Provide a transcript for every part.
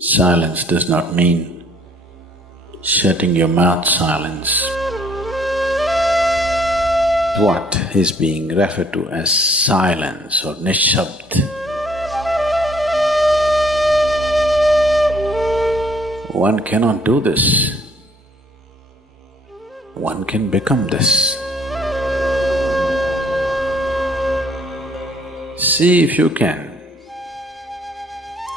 Silence does not mean shutting your mouth silence. What is being referred to as silence or nishabd? One cannot do this. One can become this. See if you can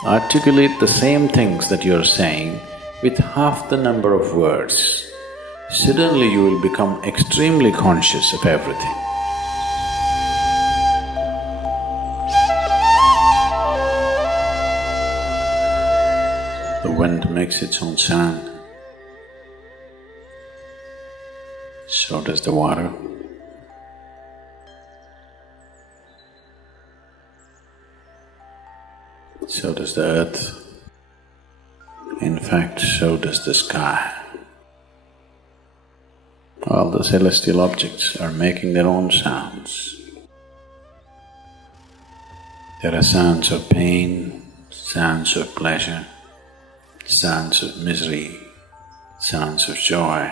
articulate the same things that you're saying with half the number of words. Suddenly you will become extremely conscious of everything. The wind makes its own sound. So does the water. So does the earth. In fact, so does the sky. All the celestial objects are making their own sounds. There are sounds of pain, sounds of pleasure, sounds of misery, sounds of joy.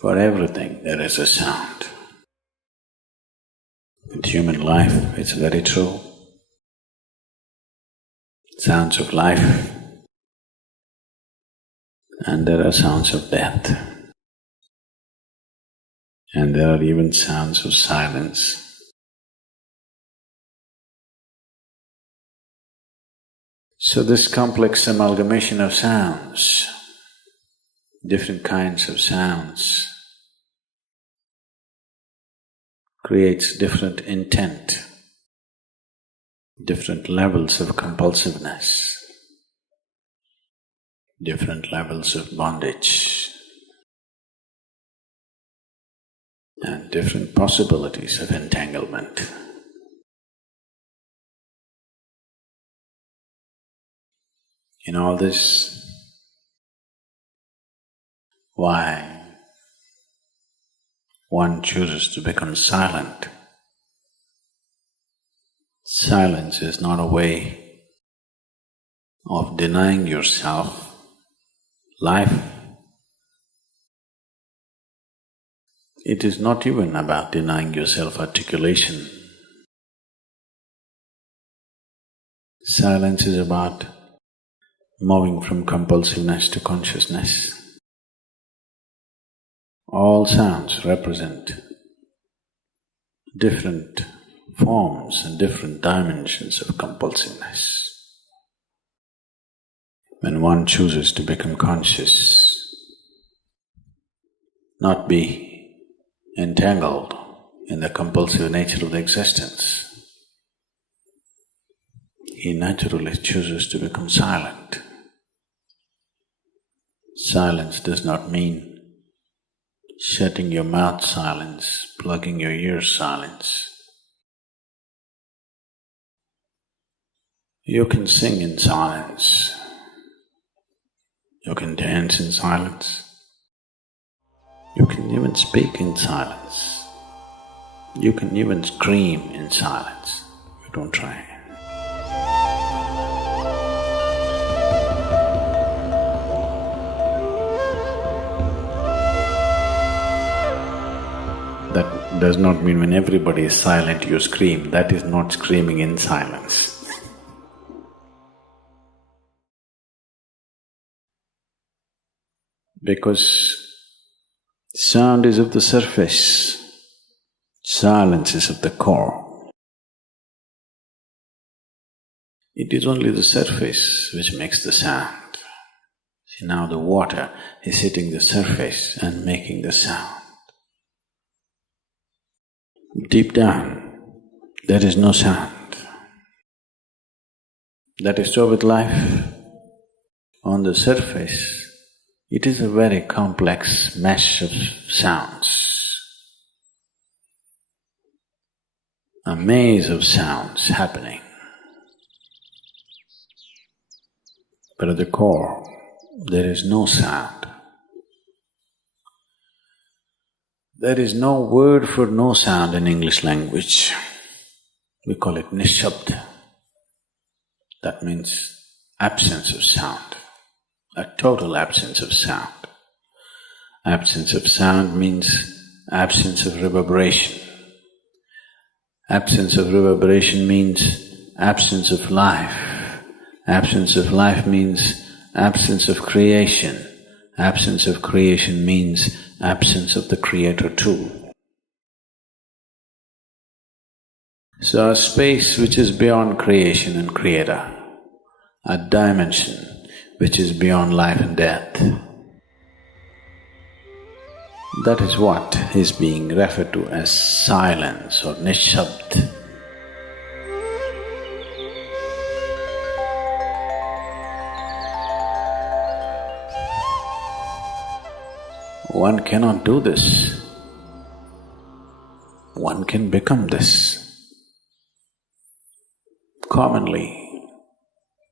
For everything there is a sound. With human life, it's very true. Sounds of life, and there are sounds of death, and there are even sounds of silence. So this complex amalgamation of sounds, different kinds of sounds, creates different intent, different levels of compulsiveness, different levels of bondage, and different possibilities of entanglement. In all this, why one chooses to become silent? Silence is not a way of denying yourself life. It is not even about denying yourself articulation. Silence is about moving from compulsiveness to consciousness. All sounds represent different forms and different dimensions of compulsiveness. When one chooses to become conscious, not be entangled in the compulsive nature of the existence, he naturally chooses to become silent. Silence does not mean shutting your mouth silence, plugging your ears silence. You can sing in silence. You can dance in silence. You can even speak in silence. You can even scream in silence. You don't try. That does not mean when everybody is silent you scream. That is not screaming in silence. Because sound is of the surface, silence is of the core. It is only the surface which makes the sound. See, now the water is hitting the surface and making the sound. Deep down, there is no sound. That is so with life. On the surface, it is a very complex mesh of sounds, a maze of sounds happening. But at the core, there is no sound. There is no word for no sound in English language. We call it nishabd. That means absence of sound, a total absence of sound. Absence of sound means absence of reverberation. Absence of reverberation means absence of life. Absence of life means absence of creation. Absence of creation means absence of the Creator too. So a space which is beyond creation and Creator, a dimension which is beyond life and death, that is what is being referred to as silence or nishabd. One cannot do this. One can become this. Commonly,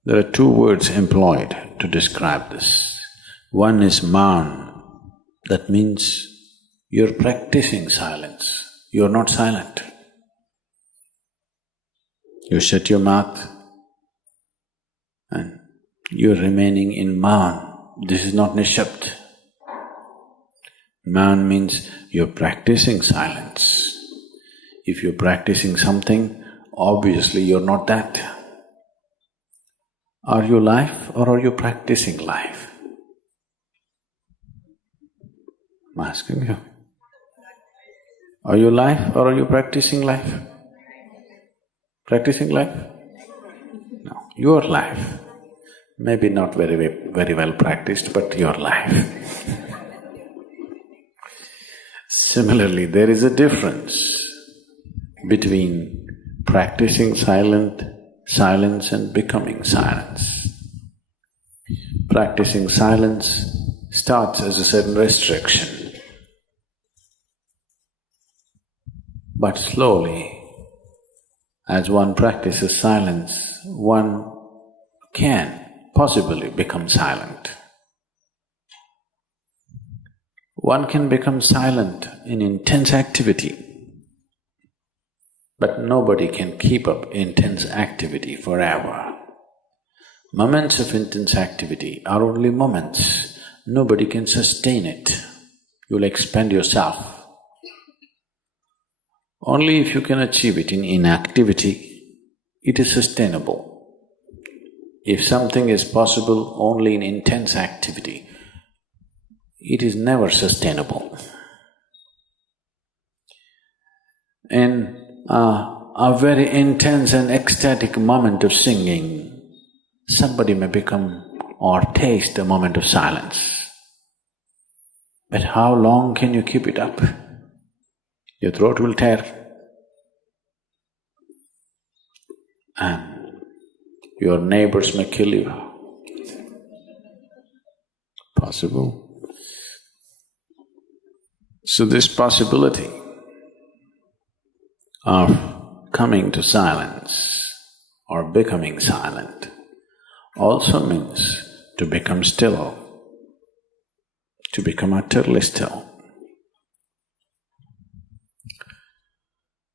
there are two words employed to describe this. One is maun, that means you're practicing silence, you're not silent. You shut your mouth and you're remaining in maun. This is not nishabd. Maun means you're practicing silence. If you're practicing something, obviously you're not that. Are you life or are you practicing life? I'm asking you. Are you life or are you practicing life? Practicing life? No, your life. Maybe not very well practiced, but your life. Similarly, there is a difference between practicing silence and becoming silence. Practicing silence starts as a certain restriction, but slowly, as one practices silence, one can possibly become silent. One can become silent in intense activity, but nobody can keep up intense activity forever. Moments of intense activity are only moments. Nobody can sustain it. You'll expend yourself. Only if you can achieve it in inactivity, it is sustainable. If something is possible only in intense activity, it is never sustainable. In a very intense and ecstatic moment of singing, somebody may become or taste a moment of silence. But how long can you keep it up? Your throat will tear. And your neighbors may kill you. Possible. So this possibility of coming to silence or becoming silent also means to become still, to become utterly still.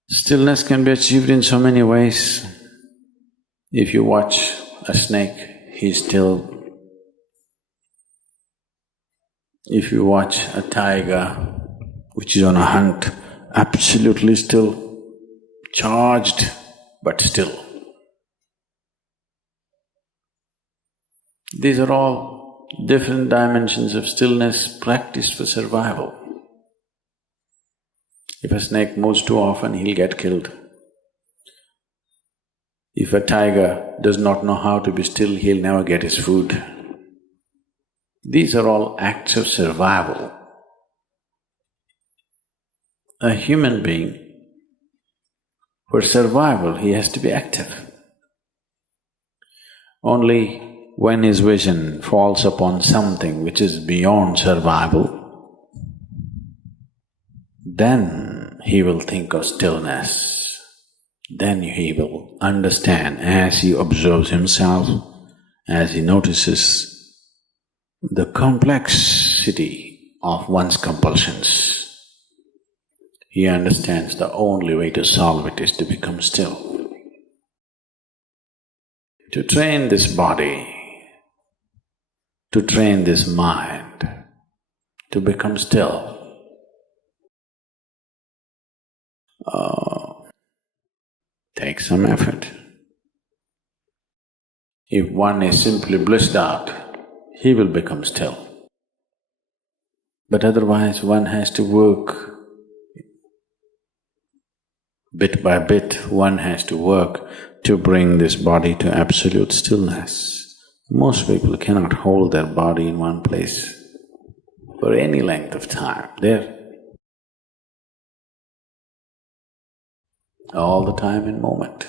Stillness can be achieved in so many ways. If you watch a snake, he's still. If you watch a tiger which is on a hunt, absolutely still, charged but still. These are all different dimensions of stillness practiced for survival. If a snake moves too often, he'll get killed. If a tiger does not know how to be still, he'll never get his food. These are all acts of survival. A human being, for survival, he has to be active. Only when his vision falls upon something which is beyond survival, then he will think of stillness. Then he will understand as he observes himself, as he notices the complexity of one's compulsions. He understands the only way to solve it is to become still. to train this body, to train this mind, to become still. Takes some effort. If one is simply blissed out, he will become still. But otherwise one has to work bit by bit, one has to work to bring this body to absolute stillness. Most people cannot hold their body in one place for any length of time. They're all the time in moment.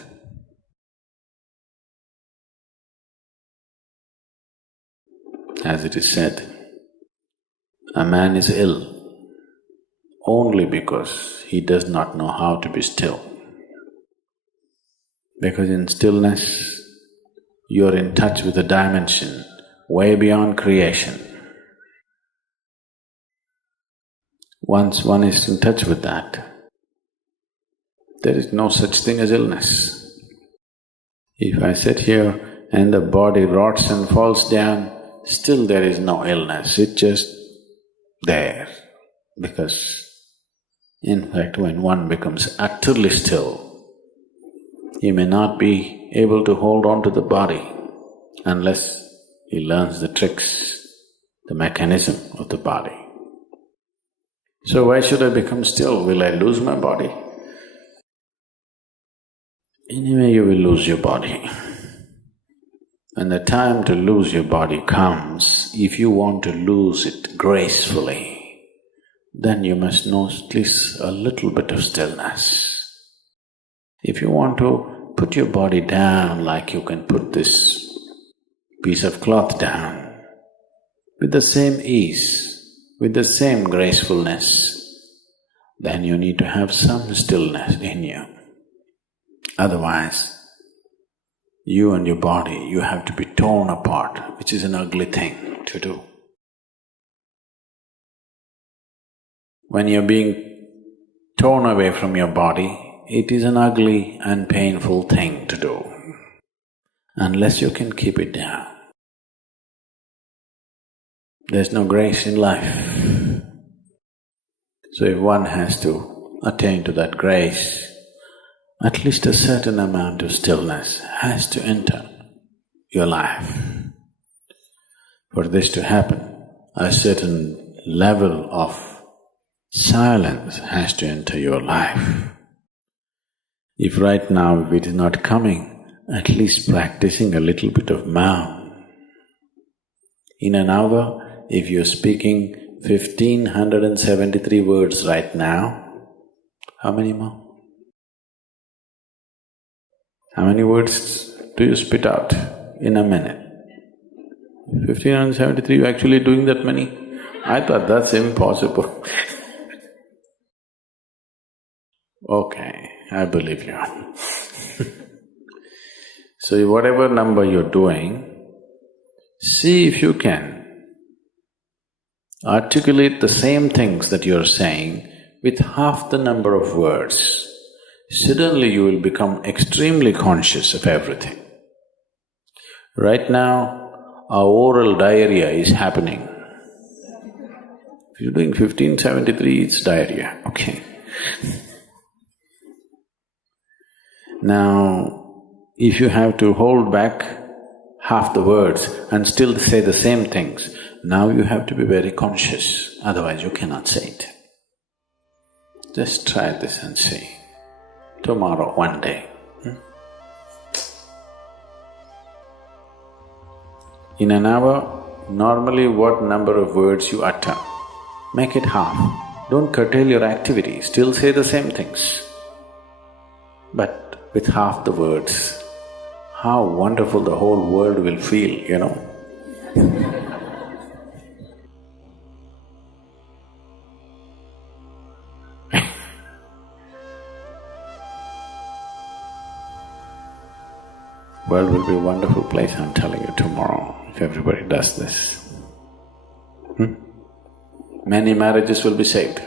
As it is said, a man is ill only because he does not know how to be still. Because in stillness, you're in touch with a dimension way beyond creation. Once one is in touch with that, there is no such thing as illness. If I sit here and the body rots and falls down, still there is no illness, it's just there. Because in fact, when one becomes utterly still, he may not be able to hold on to the body unless he learns the tricks, the mechanism of the body. So why should I become still? Will I lose my body? Anyway, you will lose your body. When the time to lose your body comes, if you want to lose it gracefully, then you must know at least a little bit of stillness. If you want to put your body down like you can put this piece of cloth down, with the same ease, with the same gracefulness, then you need to have some stillness in you. Otherwise, you and your body, you have to be torn apart, which is an ugly thing to do. When you're being torn away from your body, it is an ugly and painful thing to do, unless you can keep it down. There's no grace in life. So if one has to attain to that grace, at least a certain amount of stillness has to enter your life. For this to happen, a certain level of silence has to enter your life. If right now if it is not coming, at least practicing a little bit of Maun. In an hour, if you're speaking 1573 words right now, how many more? How many words do you spit out in a minute? 1573, you're actually doing that many? I thought that's impossible. Okay, I believe you. So whatever number you're doing, see if you can articulate the same things that you're saying with half the number of words. Suddenly you will become extremely conscious of everything. Right now, our oral diarrhea is happening. If you're doing 1573, it's diarrhea, okay. Now, if you have to hold back half the words and still say the same things, now you have to be very conscious, otherwise you cannot say it. Just try this and see. Tomorrow, one day. In an hour, normally what number of words you utter, make it half. Don't curtail your activity, still say the same things. But with half the words, how wonderful the whole world will feel, you know. World will be a wonderful place, I'm telling you, tomorrow, if everybody does this. Many marriages will be saved.